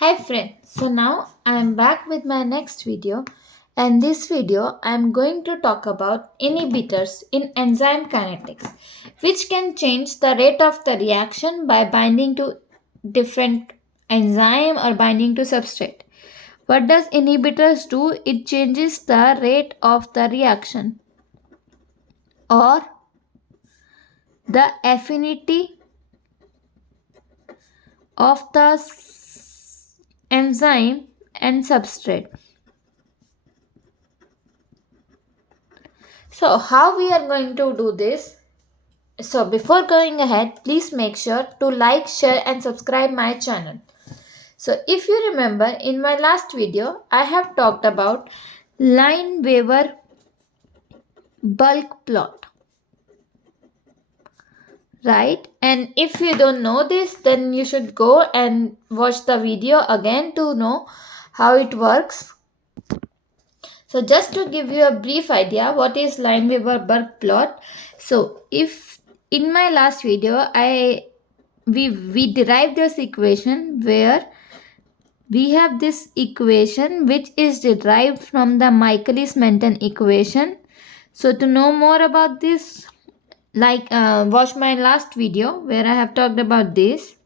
Hi friend, so now I am back with my next video, and this video I am going to talk about inhibitors in enzyme kinetics, which can change the rate of the reaction by binding to different enzyme or binding to substrate. What does inhibitors do? It changes the rate of the reaction or the affinity of the enzyme and substrate. So how we are going to do this? So before going ahead, please make sure to like, share and subscribe my channel. So if you remember in my last video, I have talked about Line Weaver-Burk plot. Right? And if you don't know this, then you should go and watch the video again to know how it works. So just to give you a brief idea, what is Line Weaver-Burk plot? So if in my last video, we derived this equation where we have this equation which is derived from the Michaelis-Menten equation. So to know more about this, watch my last video where I have talked about this,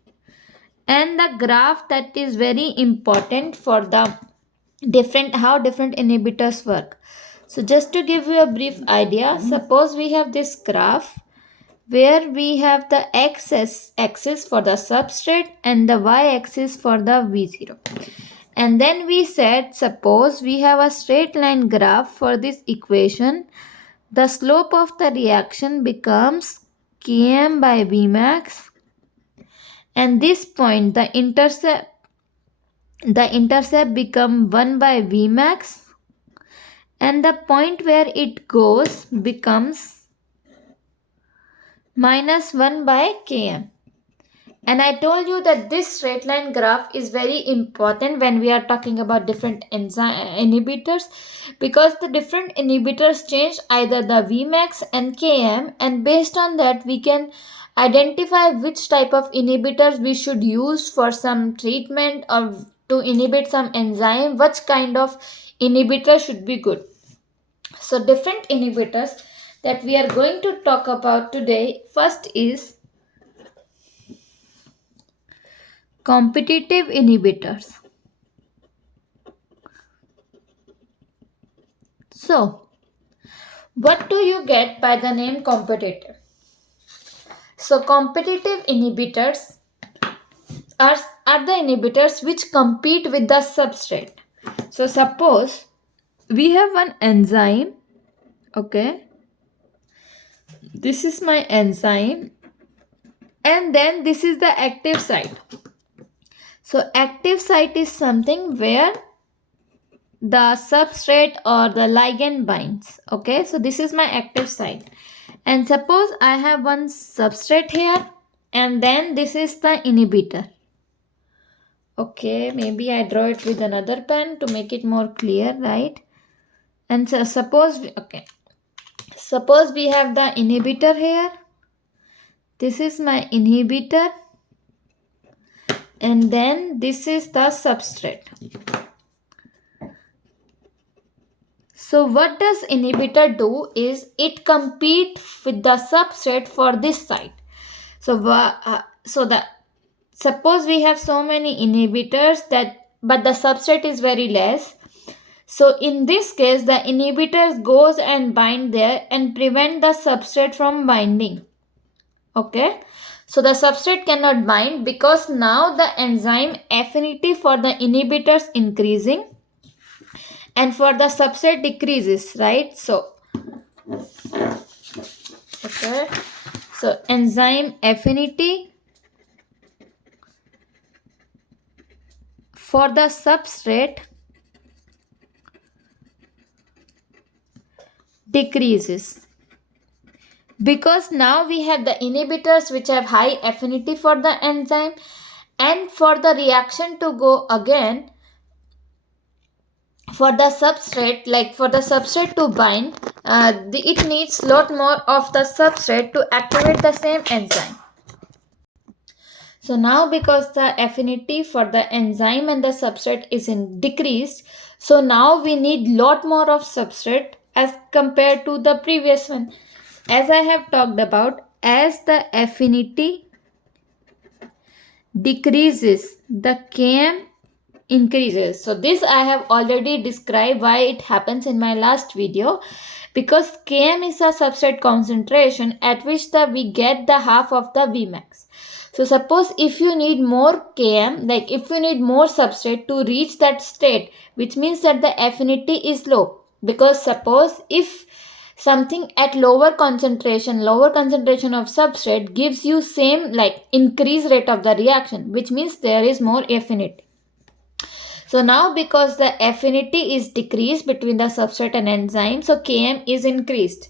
and the graph that is very important for the how different inhibitors work. So just to give you a brief idea, suppose we have this graph where we have the x-axis for the substrate and the y-axis for the V0. And then we said, suppose we have a straight line graph for this equation, the slope of the reaction becomes Km by Vmax, and this point, the intercept become 1 by Vmax, and the point where it goes becomes minus 1 by Km. And I told you that this straight line graph is very important when we are talking about different inhibitors, because the different inhibitors change either the Vmax and Km, and based on that we can identify which type of inhibitors we should use for some treatment or to inhibit some enzyme, which kind of inhibitor should be good. So different inhibitors that we are going to talk about today, first is competitive inhibitors. So, what do you get by the name competitive? So, competitive inhibitors are the inhibitors which compete with the substrate. So, suppose we have one enzyme, okay? This is my enzyme, and then this is the active site. So active site is something where the substrate or the ligand binds. Okay, so this is my active site. And suppose I have one substrate here, and then this is the inhibitor. Okay, maybe I draw it with another pen to make it more clear, right? And so suppose we have the inhibitor here. This is my inhibitor, and then this is the substrate. So what does inhibitor do is it competes with the substrate for this site. Suppose we have so many inhibitors but the substrate is very less. So in this case the inhibitor goes and bind there and prevent the substrate from binding. Okay. So the substrate cannot bind because now the enzyme affinity for the inhibitors increasing and for the substrate decreases, right? So enzyme affinity for the substrate decreases because now we have the inhibitors which have high affinity for the enzyme, and for the reaction to go again, for the substrate to bind, it needs lot more of the substrate to activate the same enzyme. So now because the affinity for the enzyme and the substrate is decreased, so now we need lot more of substrate as compared to the previous one. As I have talked about, as the affinity decreases, the Km increases. So this I have already described why it happens in my last video, because Km is a substrate concentration at which we get the half of the Vmax. So suppose if you need more Km, like if you need more substrate to reach that state, which means that the affinity is low, because suppose if something at lower concentration of substrate gives you same like increase rate of the reaction, which means there is more affinity. So now because the affinity is decreased between the substrate and enzyme, so Km is increased.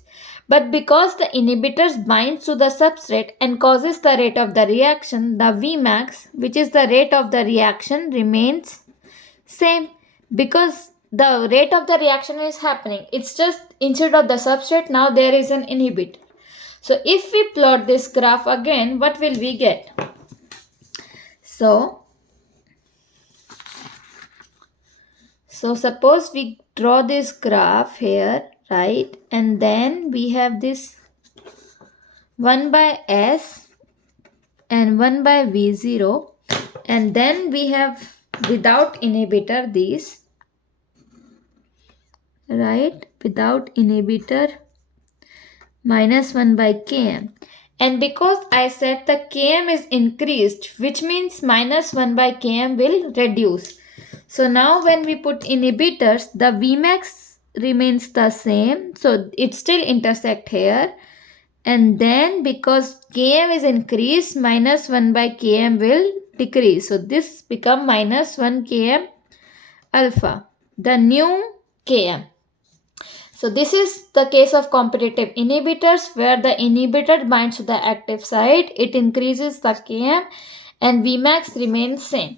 But because the inhibitors binds to the substrate and causes the rate of the reaction, the Vmax, which is the rate of the reaction, remains same, because the rate of the reaction is happening. It's just instead of the substrate, now there is an inhibitor. So if we plot this graph again, what will we get? So suppose we draw this graph here, right? And then we have this 1 by S and 1 by V0. And then we have without inhibitor these, right? Without inhibitor minus 1 by Km. And because I said the Km is increased, which means minus 1 by Km will reduce. So now when we put inhibitors, the Vmax remains the same. So it still intersect here. And then because Km is increased, minus 1 by Km will decrease. So this become minus 1 Km alpha, the new Km. So this is the case of competitive inhibitors, where the inhibitor binds to the active site, it increases the Km and Vmax remains same.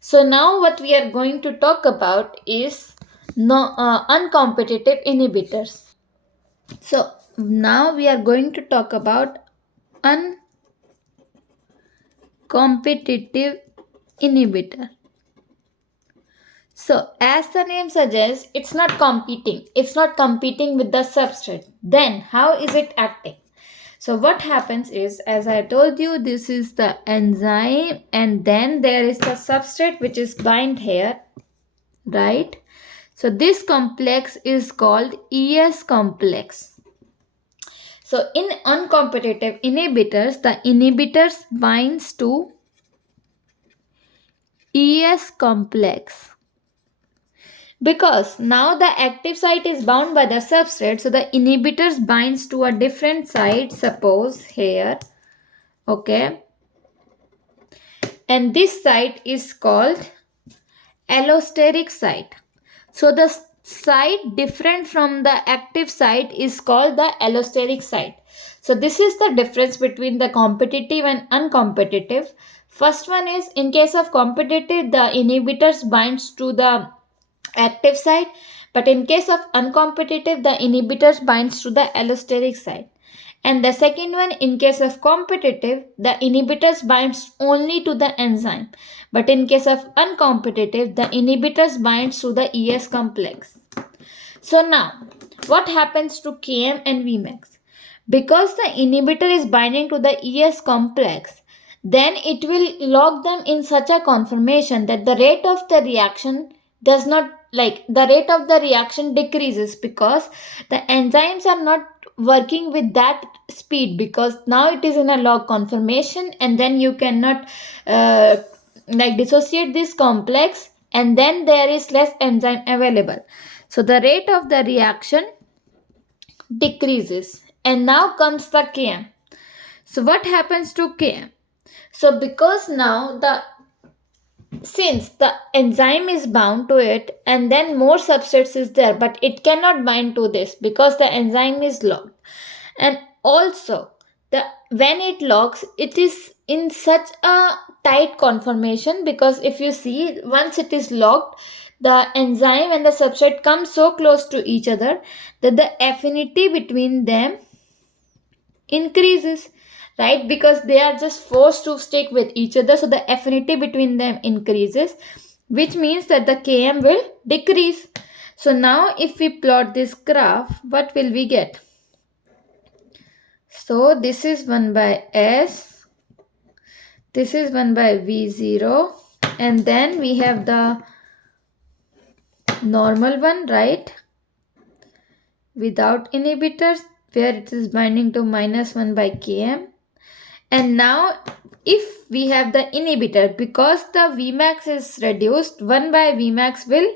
So now what we are going to talk about is uncompetitive inhibitors. So now we are going to talk about uncompetitive inhibitor. So as the name suggests, it's not competing. It's not competing with the substrate. Then how is it acting? So what happens is, as I told you, this is the enzyme and then there is the substrate which is bind here, right? So this complex is called ES complex. So in uncompetitive inhibitors, the inhibitors binds to ES complex. Because now the active site is bound by the substrate, so the inhibitors binds to a different site, suppose here, okay, and this site is called allosteric site. So the site different from the active site is called the allosteric site. So this is the difference between the competitive and uncompetitive. First one is, in case of competitive, the inhibitors binds to the active site, but in case of uncompetitive, the inhibitors binds to the allosteric site. And the second one, in case of competitive, the inhibitors binds only to the enzyme, but in case of uncompetitive, the inhibitors binds to the ES complex. So now what happens to Km and Vmax? Because the inhibitor is binding to the ES complex, then it will lock them in such a conformation that the rate of the reaction does not, like the rate of the reaction decreases, because the enzymes are not working with that speed, because now it is in a log conformation and then you cannot dissociate this complex, and then there is less enzyme available. So the rate of the reaction decreases. And now comes the Km. So what happens to Km? So because now since the enzyme is bound to it and then more substrates is there, but it cannot bind to this because the enzyme is locked. And also when it locks, it is in such a tight conformation, because if you see, once it is locked, the enzyme and the substrate come so close to each other that the affinity between them increases. right? Because they are just forced to stick with each other, so the affinity between them increases, which means that the Km will decrease. So now if we plot this graph, what will we get? So this is 1 by S, this is 1 by V0, and then we have the normal one, right, without inhibitors, where it is binding to minus 1 by Km. And now if we have the inhibitor, because the Vmax is reduced, 1 by Vmax will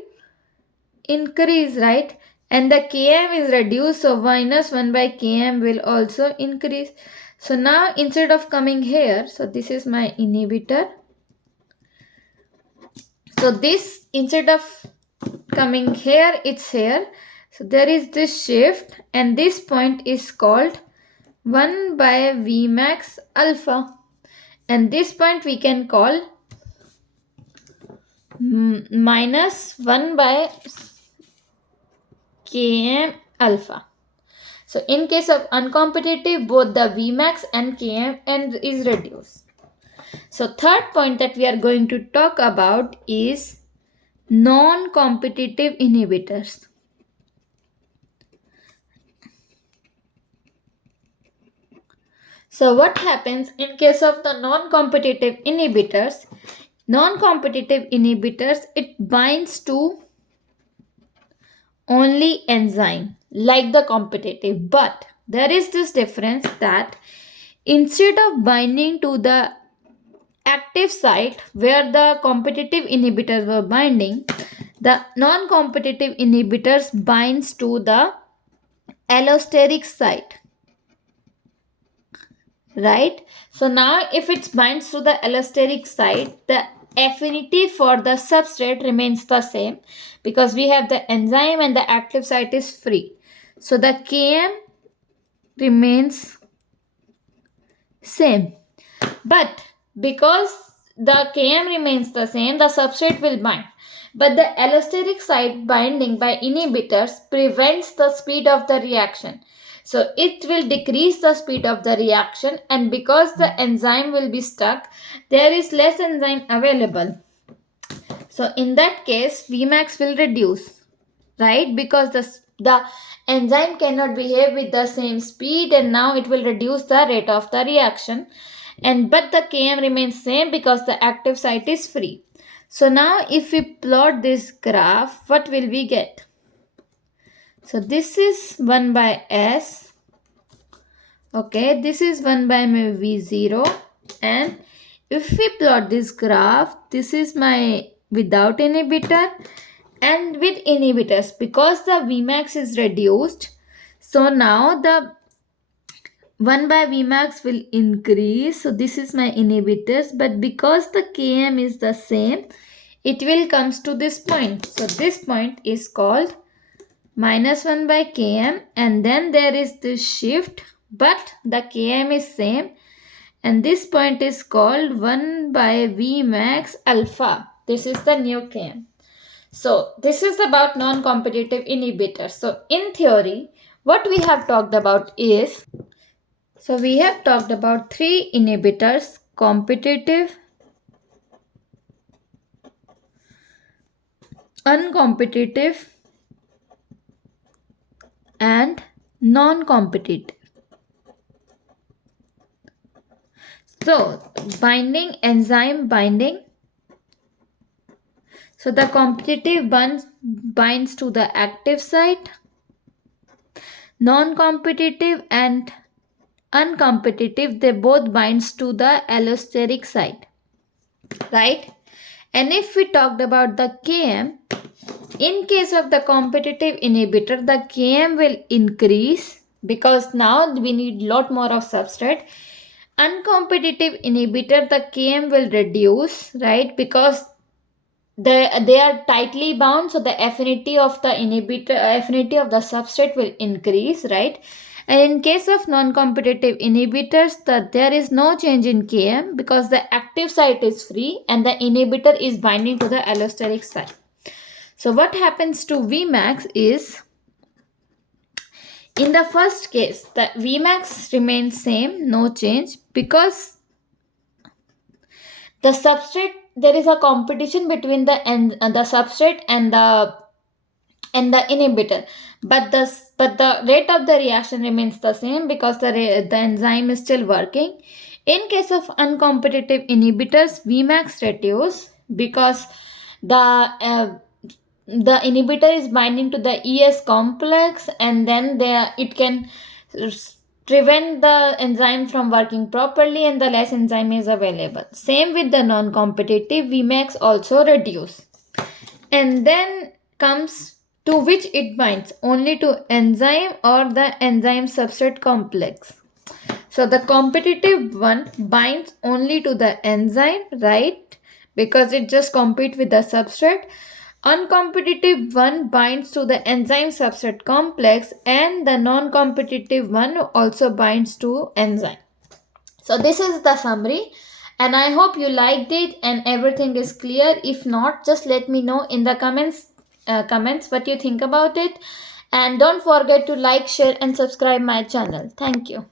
increase, right? And the Km is reduced, so minus 1 by Km will also increase. So now instead of coming here, so this is my inhibitor. So this, instead of coming here, it's here. So there is this shift, and this point is called 1 by Vmax alpha. And this point we can call minus 1 by Km alpha. So in case of uncompetitive, both the Vmax and Km is reduced. So third point that we are going to talk about is non-competitive inhibitors. So what happens in case of the non-competitive inhibitors? Non-competitive inhibitors, it binds to only enzyme like the competitive, but there is this difference that instead of binding to the active site where the competitive inhibitors were binding, the non-competitive inhibitors binds to the allosteric site, right? So now if it binds to the allosteric site, the affinity for the substrate remains the same because we have the enzyme and the active site is free. So the Km remains same. But because the Km remains the same, the substrate will bind. But the allosteric site binding by inhibitors prevents the speed of the reaction. So it will decrease the speed of the reaction, and because the enzyme will be stuck, there is less enzyme available. So in that case, Vmax will reduce, right? Because the enzyme cannot behave with the same speed, and now it will reduce the rate of the reaction. And but the Km remains same because the active site is free. So now if we plot this graph, what will we get? So this is 1 by S. Okay, this is 1 by my V0. And if we plot this graph, this is my without inhibitor and with inhibitors, because the Vmax is reduced. So now the 1 by Vmax will increase. So this is my inhibitors, but because the Km is the same, it will comes to this point. So this point is called minus 1 by Km, and then there is this shift, but the Km is same, and this point is called 1 by Vmax alpha. This is the new Km. So this is about non-competitive inhibitors. So in theory, what we have talked about is, so we have talked about three inhibitors: competitive, uncompetitive, and non-competitive. So binding, enzyme binding. So the competitive binds to the active site. Non-competitive and uncompetitive, they both binds to the allosteric site, right? And if we talked about the Km, in case of the competitive inhibitor, the Km will increase because now we need lot more of substrate. Uncompetitive inhibitor, the Km will reduce, right? Because they are tightly bound, so the affinity of the inhibitor, affinity of the substrate will increase, right? And in case of non-competitive inhibitors, there is no change in Km because the active site is free and the inhibitor is binding to the allosteric site. So what happens to Vmax is, in the first case, the Vmax remains same, no change, because the substrate, there is a competition between the substrate and the inhibitor, but the rate of the reaction remains the same because the enzyme is still working. In case of uncompetitive inhibitors, Vmax reduce because the the inhibitor is binding to the ES complex, and then it can prevent the enzyme from working properly, and the less enzyme is available. Same with the non-competitive, Vmax also reduce. And then comes to which it binds, only to enzyme or the enzyme substrate complex. So the competitive one binds only to the enzyme, right? Because it just competes with the substrate. Uncompetitive one binds to the enzyme substrate complex, and the non-competitive one also binds to enzyme. So this is the summary, and I hope you liked it and everything is clear. If not, just let me know in the comments what you think about it, and don't forget to like, share and subscribe my channel. Thank you.